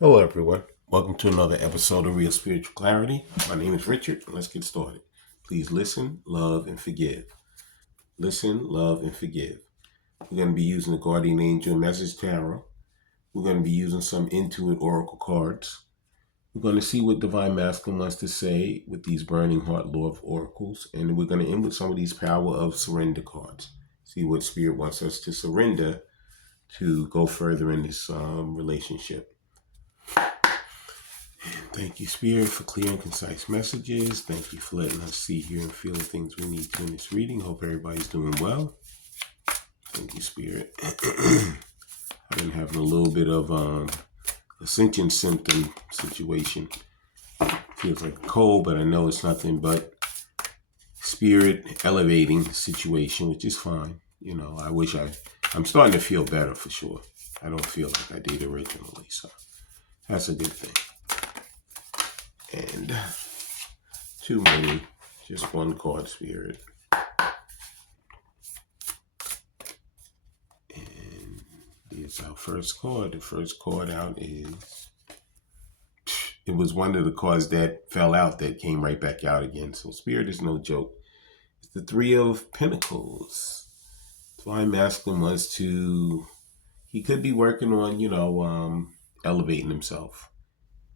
Hello, everyone. Welcome to another episode of Real Spiritual Clarity. My name is Richard, and let's get started. Please listen, love, and forgive. Listen, love, and forgive. We're going to be using the Guardian Angel Message Tarot. We're going to be using some Intuit Oracle cards. We're going to see what Divine Masculine wants to say with these Burning Heart Law of Oracles, and we're going to end with some of these Power of Surrender cards. See what Spirit wants us to surrender to go further in this relationship. Thank you, Spirit, for clear and concise messages. Thank you for letting us see, hear, and feel the things we need to in this reading. Hope everybody's doing well. Thank you, Spirit. I've been having a little bit of ascension symptom situation. Feels like a cold, but I know it's nothing but spirit elevating situation, which is fine. You know, I'm starting to feel better for sure. I don't feel like I did originally, so that's a good thing. And too many, just one card, Spirit. And here's our first card. The first card out is, it was one of the cards that fell out that came right back out again. So Spirit is no joke. It's the Three of Pentacles. Divine Masculine wants to, he could be working on, elevating himself.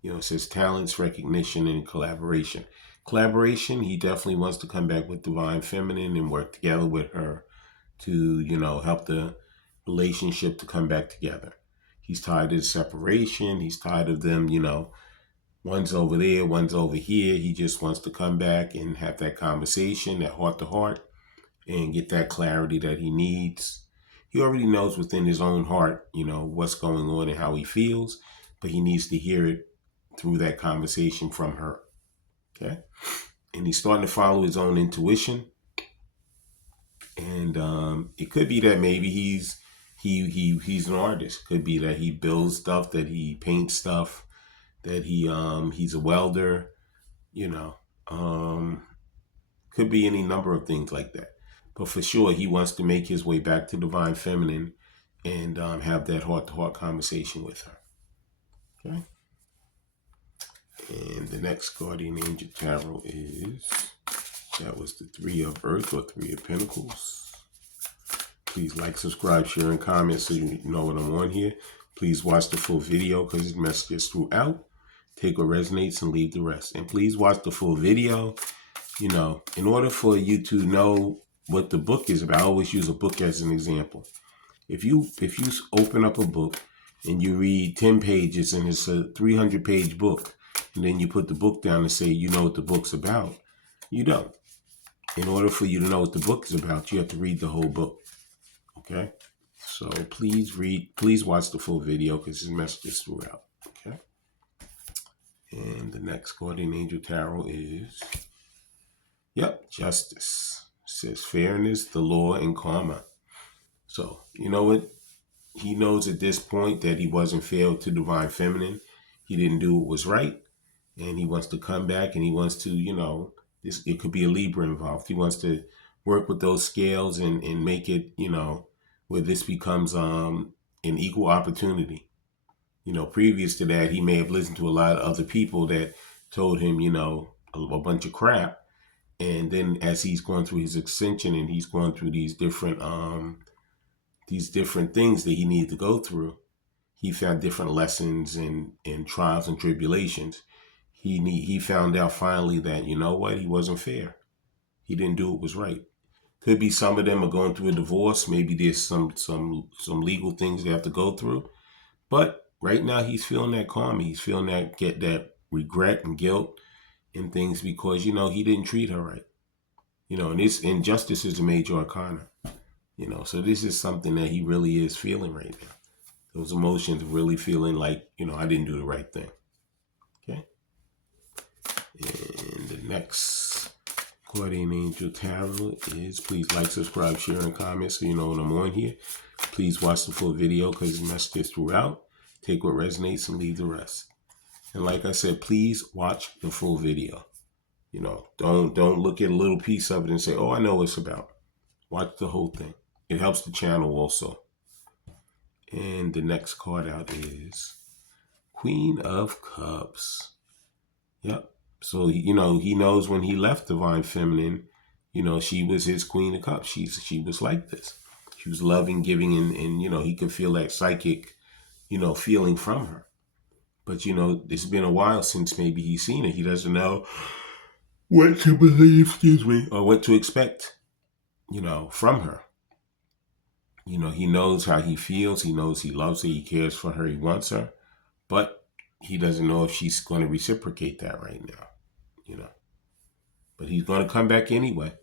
It says talents, recognition, and collaboration. Collaboration, he definitely wants to come back with Divine Feminine and work together with her to, help the relationship to come back together. He's tired of separation. He's tired of them, one's over there, one's over here. He just wants to come back and have that conversation, that heart to heart, and get that clarity that he needs. He already knows within his own heart, what's going on and how he feels, but he needs to hear it through that conversation from her. Okay. And he's starting to follow his own intuition. And it could be that maybe he's an artist. Could be that he builds stuff, that he paints stuff, that he's a welder, could be any number of things like that. But for sure, he wants to make his way back to Divine Feminine and have that heart-to-heart conversation with her. Okay. And the next Guardian Angel Tarot that was the Three of Earth or Three of Pentacles. Please like, subscribe, share, and comment so you know what I'm on here. Please watch the full video because it's messages throughout. Take what resonates and leave the rest. And please watch the full video. In order for you to know what the book is about, I always use a book as an example. If you open up a book and you read 10 pages and it's a 300-page book, and then you put the book down and say, you know what the book's about, you don't. In order for you to know what the book is about, you have to read the whole book. Okay? So please watch the full video because there's messages throughout. Okay? And the next Guardian Angel Tarot is, Justice. It says fairness, the law, and karma. So, you know what? He knows at this point that he wasn't fair to Divine Feminine. He didn't do what was right. And he wants to come back and he wants to, it could be a Libra involved. He wants to work with those scales and make it, where this becomes an equal opportunity. Previous to that, he may have listened to a lot of other people that told him, a bunch of crap. And then as he's going through his ascension and he's going through these different things that he needed to go through, he found different lessons and trials and tribulations. He found out finally that, you know what, he wasn't fair. He didn't do what was right. Could be some of them are going through a divorce. Maybe there's some legal things they have to go through. But right now he's feeling that karma. He's feeling that regret and guilt and things because, he didn't treat her right. And this injustice is a major arcana. So this is something that he really is feeling right now. Those emotions really feeling like, I didn't do the right thing. Okay. And the next Guardian Angel Tarot is, please like, subscribe, share, and comment so you know when I'm on here. Please watch the full video because it's messages throughout. Take what resonates and leave the rest. And like I said, please watch the full video. Don't look at a little piece of it and say, oh, I know what it's about. Watch the whole thing. It helps the channel also. And the next card out is Queen of Cups. Yep. So, he knows when he left Divine Feminine, she was his Queen of Cups. She was like this. She was loving, giving, and he could feel that psychic, feeling from her. But, it's been a while since maybe he's seen it. He doesn't know what to believe, or what to expect, from her. He knows how he feels. He knows he loves her. He cares for her. He wants her. But he doesn't know if she's going to reciprocate that right now, But he's going to come back anyway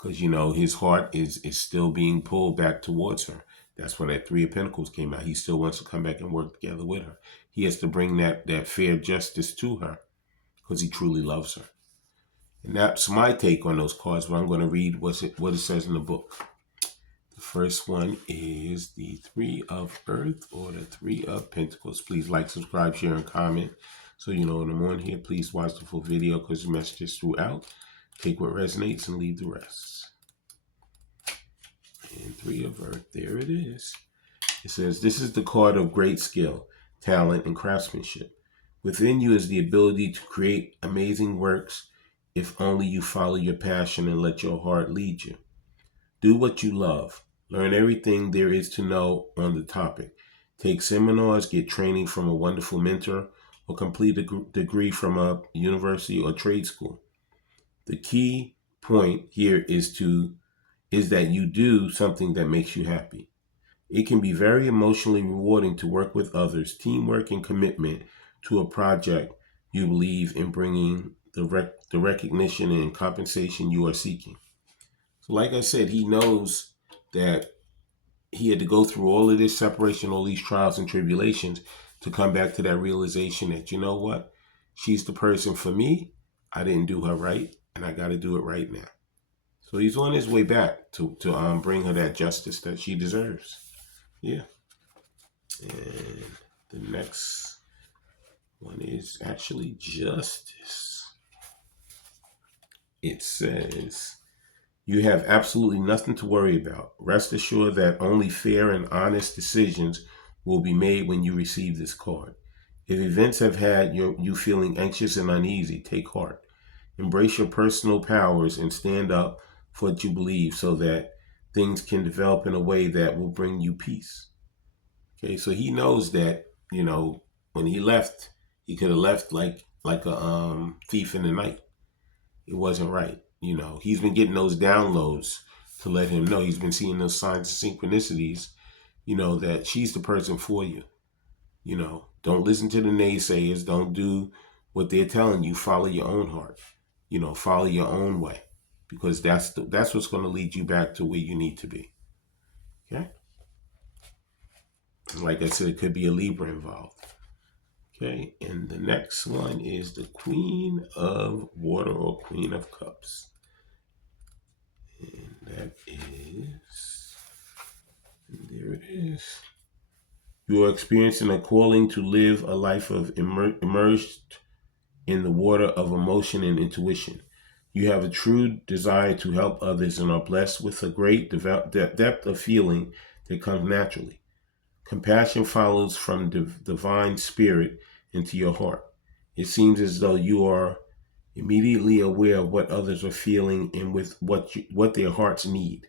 because, his heart is still being pulled back towards her. That's when that Three of Pentacles came out. He still wants to come back and work together with her. He has to bring that fair justice to her because he truly loves her. And that's my take on those cards, but I'm going to read what it says in the book. The first one is the Three of Earth or the Three of Pentacles. Please like, subscribe, share, and comment. So when I'm on here, please watch the full video because the message is throughout. Take what resonates and leave the rest. And Three of Earth, there it is. It says, this is the card of great skill, talent, and craftsmanship. Within you is the ability to create amazing works if only you follow your passion and let your heart lead you. Do what you love. Learn everything there is to know on the topic. Take seminars, get training from a wonderful mentor, or complete a degree from a university or trade school. The key point here is that you do something that makes you happy. It can be very emotionally rewarding to work with others. Teamwork and commitment to a project you believe in bringing the recognition and compensation you are seeking. So like I said, he knows that he had to go through all of this separation, all these trials and tribulations to come back to that realization that, you know what? She's the person for me. I didn't do her right, and I got to do it right now. So he's on his way back to bring her that justice that she deserves. Yeah. And the next one is actually justice. It says, you have absolutely nothing to worry about. Rest assured that only fair and honest decisions will be made when you receive this card. If events have had you feeling anxious and uneasy, take heart. Embrace your personal powers and stand up for what you believe so that things can develop in a way that will bring you peace. Okay, so he knows that, when he left, he could have left like a thief in the night. It wasn't right. He's been getting those downloads to let him know. He's been seeing those signs of synchronicities, that she's the person for you. Don't listen to the naysayers. Don't do what they're telling you. Follow your own heart. Follow your own way, because that's what's going to lead you back to where you need to be. Okay. Like I said, it could be a Libra involved. Okay, and the next one is the Queen of Water or Queen of Cups. And that is, there it is. You are experiencing a calling to live a life of immersed in the water of emotion and intuition. You have a true desire to help others and are blessed with a great depth of feeling that comes naturally. Compassion follows from divine spirit into your heart. It seems as though you are immediately aware of what others are feeling and with what their hearts need.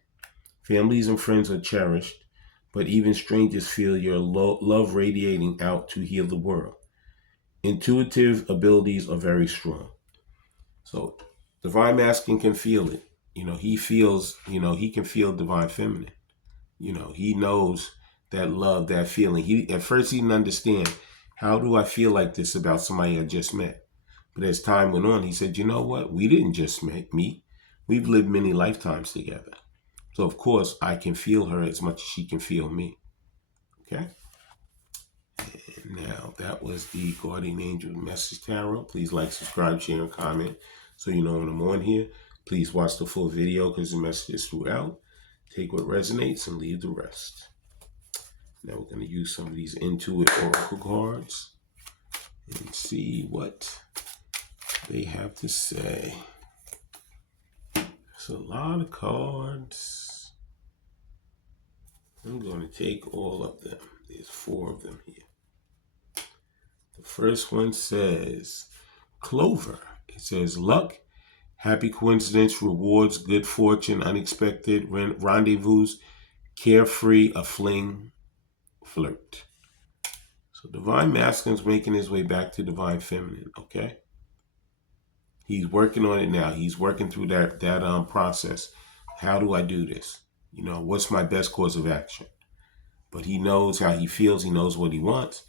Families and friends are cherished, but even strangers feel your love radiating out to heal the world. Intuitive abilities are very strong. So Divine Masculine can feel it. He feels, he can feel Divine Feminine. He knows that love, that feeling. At first he didn't understand, how do I feel like this about somebody I just met? But as time went on, he said, you know what? We didn't just meet. We've lived many lifetimes together. So of course I can feel her as much as she can feel me. Okay? And now that was the Guardian Angel Message Tarot. Please like, subscribe, share, and comment so you know when I'm on here. Please watch the full video because the message is throughout. Take what resonates and leave the rest. Now we're going to use some of these Intuit Oracle cards and see what they have to say. It's a lot of cards. I'm going to take all of them. There's 4 of them here. The first one says Clover. It says luck, happy coincidence, rewards, good fortune, unexpected rendezvous, carefree, a fling, flirt. So divine masculine's making his way back to divine feminine, okay? He's working on it now. He's working through that process. How do I do this? You know, what's my best course of action? But he knows how he feels. He knows what he wants.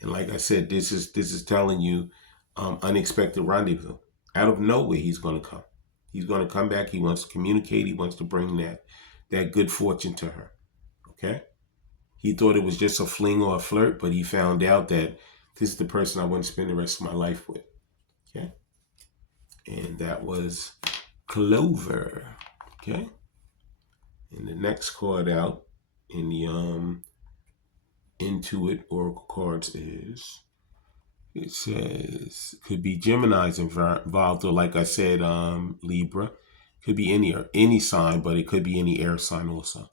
And like I said, this is telling you unexpected rendezvous. Out of nowhere, he's going to come. He's going to come back. He wants to communicate. He wants to bring that good fortune to her. Okay? He thought it was just a fling or a flirt, but he found out that this is the person I want to spend the rest of my life with. Okay? And that was Clover. Okay? And the next card out in the Intuit Oracle cards is, it says, could be Gemini's involved, or like I said, Libra. Could be any sign, but it could be any air sign also.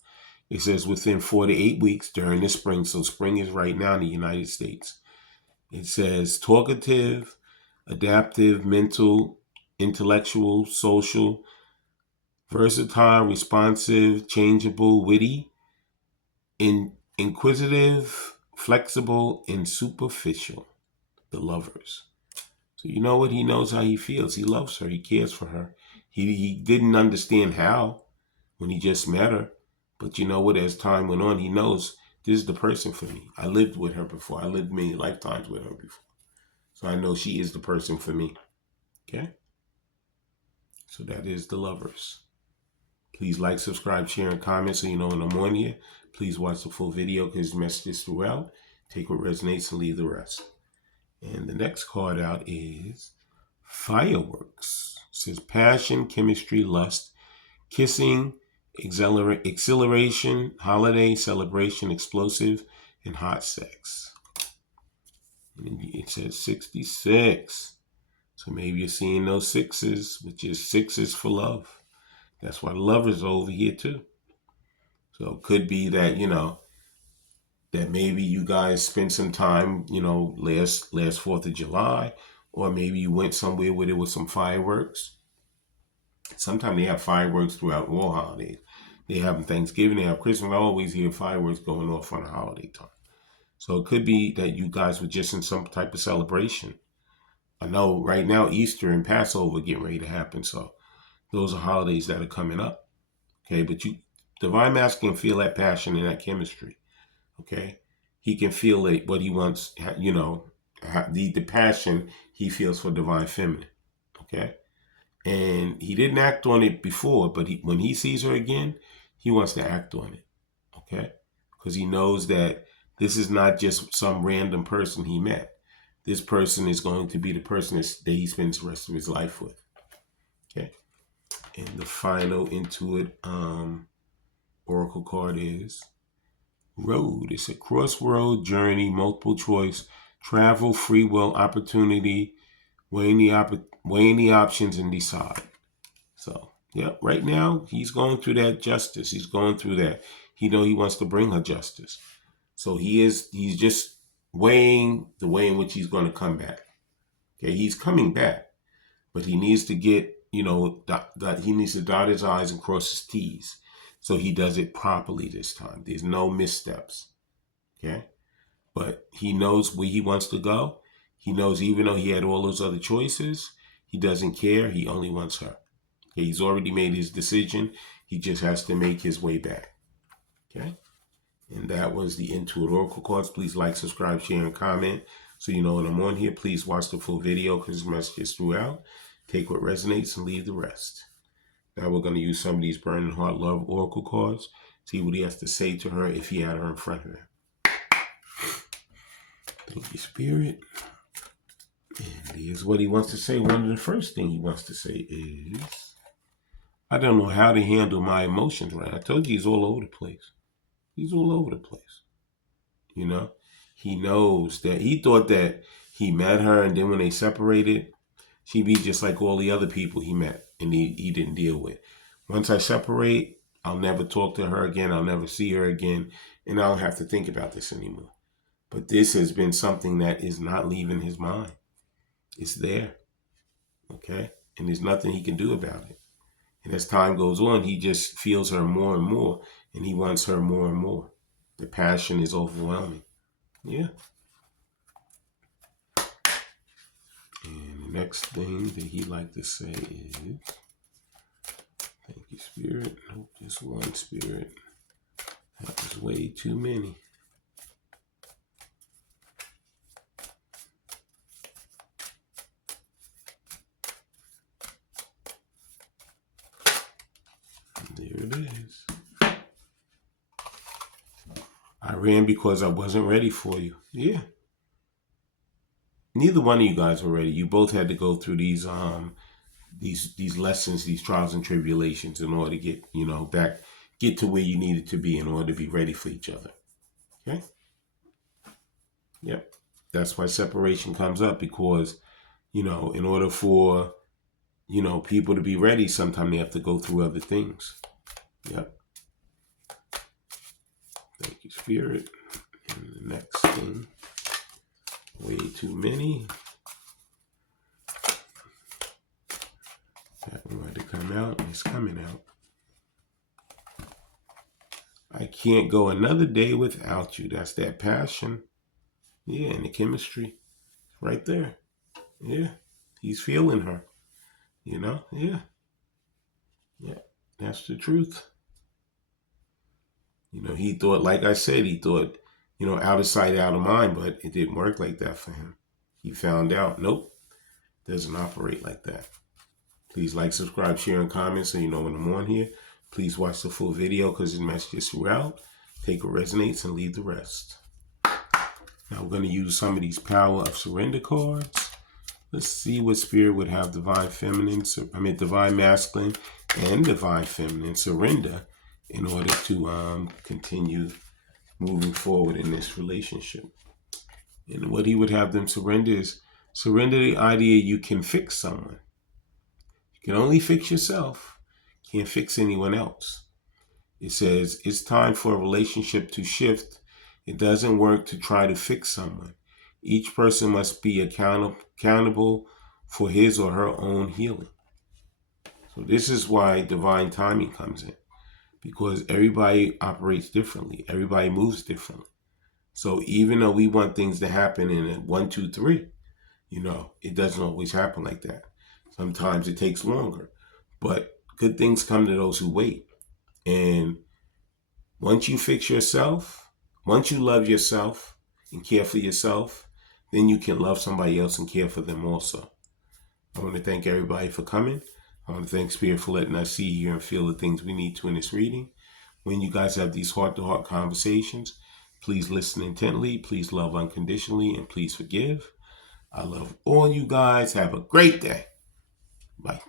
It says within 4 to 8 weeks during the spring. So spring is right now in the United States. It says talkative, adaptive, mental, intellectual, social, versatile, responsive, changeable, witty, inquisitive, flexible, and superficial. The lovers. So you know what? He knows how he feels. He loves her. He cares for her. He didn't understand how when he just met her. But you know what? As time went on, he knows this is the person for me. I lived with her before. I lived many lifetimes with her before. So I know she is the person for me. Okay? So that is the lovers. Please like, subscribe, share, and comment so you know when I'm on here. Please watch the full video because messages throughout. Take what resonates and leave the rest. And the next card out is Fireworks. It says passion, chemistry, lust, kissing, exhilaration, holiday, celebration, explosive, and hot sex. And it says 66. So maybe you're seeing those sixes, which is sixes for love. That's why lovers are over here too. So it could be that, you know, that maybe you guys spent some time, you know, last 4th of July, or maybe you went somewhere where there was some fireworks. Sometimes they have fireworks throughout all holidays. They have Thanksgiving, they have Christmas. I always hear fireworks going off on a holiday time. So it could be that you guys were just in some type of celebration. I know right now Easter and Passover getting ready to happen. So those are holidays that are coming up. Okay, but Divine Masculine can feel that passion and that chemistry. Okay, he can feel it, what he wants, you know, the passion he feels for Divine Feminine. Okay, and he didn't act on it before, but when he sees her again, he wants to act on it. Okay, because he knows that this is not just some random person he met. This person is going to be the person that he spends the rest of his life with. Okay, and the final Intuit Oracle card is Road. It's a crossroad journey, multiple choice, travel, free will, opportunity, weighing the options and decide. So, yeah, right now he's going through that justice. He's going through that. He wants to bring her justice. So he's just weighing the way in which he's going to come back. Okay, he's coming back, but he needs to get, he needs to dot his I's and cross his T's. So he does it properly this time. There's no missteps. Okay? But he knows where he wants to go. He knows even though he had all those other choices, he doesn't care. He only wants her. Okay? He's already made his decision. He just has to make his way back. Okay? And that was the Intuit Oracle cards. Please like, subscribe, share, and comment. So you know when I'm on here, please watch the full video because messages throughout. Take what resonates and leave the rest. Now we're going to use some of these Burning Heart Love Oracle cards. See what he has to say to her if he had her in front of him. Thank you, Spirit. And here's what he wants to say. One of the first things he wants to say is, I don't know how to handle my emotions right. I told you he's all over the place. He's all over the place. You know? He knows that he thought that he met her and then when they separated, she'd be just like all the other people he met and he didn't deal with. Once I separate, I'll never talk to her again. I'll never see her again. And I don't have to think about this anymore. But this has been something that is not leaving his mind. It's there. Okay? And there's nothing he can do about it. And as time goes on, he just feels her more and more, and he wants her more and more. The passion is overwhelming. Yeah. And the next thing that he'd like to say is, thank you, Spirit. Nope, just one, Spirit. That was way too many. There it is. I ran because I wasn't ready for you. Yeah. Neither one of you guys were ready. You both had to go through these lessons, these trials and tribulations in order to get, get to where you needed to be in order to be ready for each other. Okay? Yep. That's why separation comes up, because, in order for, people to be ready, sometimes they have to go through other things. Yep. Thank you, Spirit. And the next thing, way too many. That one had to come out. It's coming out. I can't go another day without you. That's that passion. Yeah, and the chemistry. Right there. Yeah. He's feeling her. Yeah. Yeah. That's the truth. He thought, like I said, out of sight, out of mind, but it didn't work like that for him. He found out, nope, doesn't operate like that. Please like, subscribe, share, and comment so you know when I'm on here. Please watch the full video because the messages throughout. Take what resonates and leave the rest. Now we're going to use some of these Power of Surrender cards. Let's see what Spirit would have Divine Masculine and Divine Feminine surrender in order to continue moving forward in this relationship. And what he would have them surrender is surrender the idea you can fix someone. You can only fix yourself. Can't fix anyone else. It says it's time for a relationship to shift. It doesn't work to try to fix someone. Each person must be accountable for his or her own healing. So this is why divine timing comes in, because everybody operates differently. Everybody moves differently. So even though we want things to happen in a 1, 2, 3, it doesn't always happen like that. Sometimes it takes longer, but good things come to those who wait. And once you fix yourself, once you love yourself and care for yourself, then you can love somebody else and care for them also. I want to thank everybody for coming. I want to thank Spirit for letting us see, hear, and feel the things we need to in this reading. When you guys have these heart-to-heart conversations, please listen intently, please love unconditionally, and please forgive. I love all you guys. Have a great day. Bye.